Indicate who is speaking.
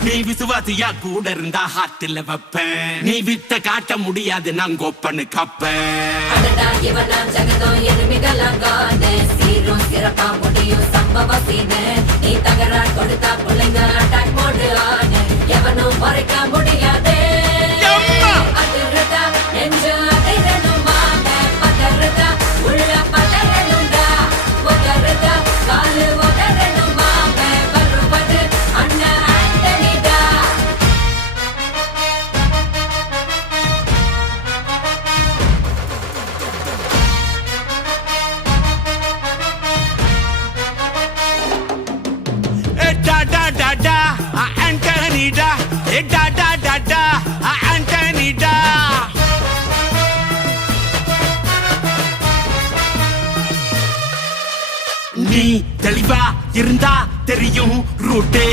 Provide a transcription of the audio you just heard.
Speaker 1: நீ விசுவாசியா கூட இருந்தா ஹாட்டில் வைப்பேன். நீ வித்த காட்ட முடியாது நான் கோப்பனு. கப்பேன்
Speaker 2: நீ தகராறு கொடுத்தா பிள்ளைங்க அட்டாக் மோடு ஆனு எவனும் மறைக்க முடியாது
Speaker 1: டா டா டா ஆ, ஆண்டனிடா ஏ டா டா டா டா ஆ, ஆண்டனிடா நீ தெளிவா இருந்தா தெரியும் ரூட்டே.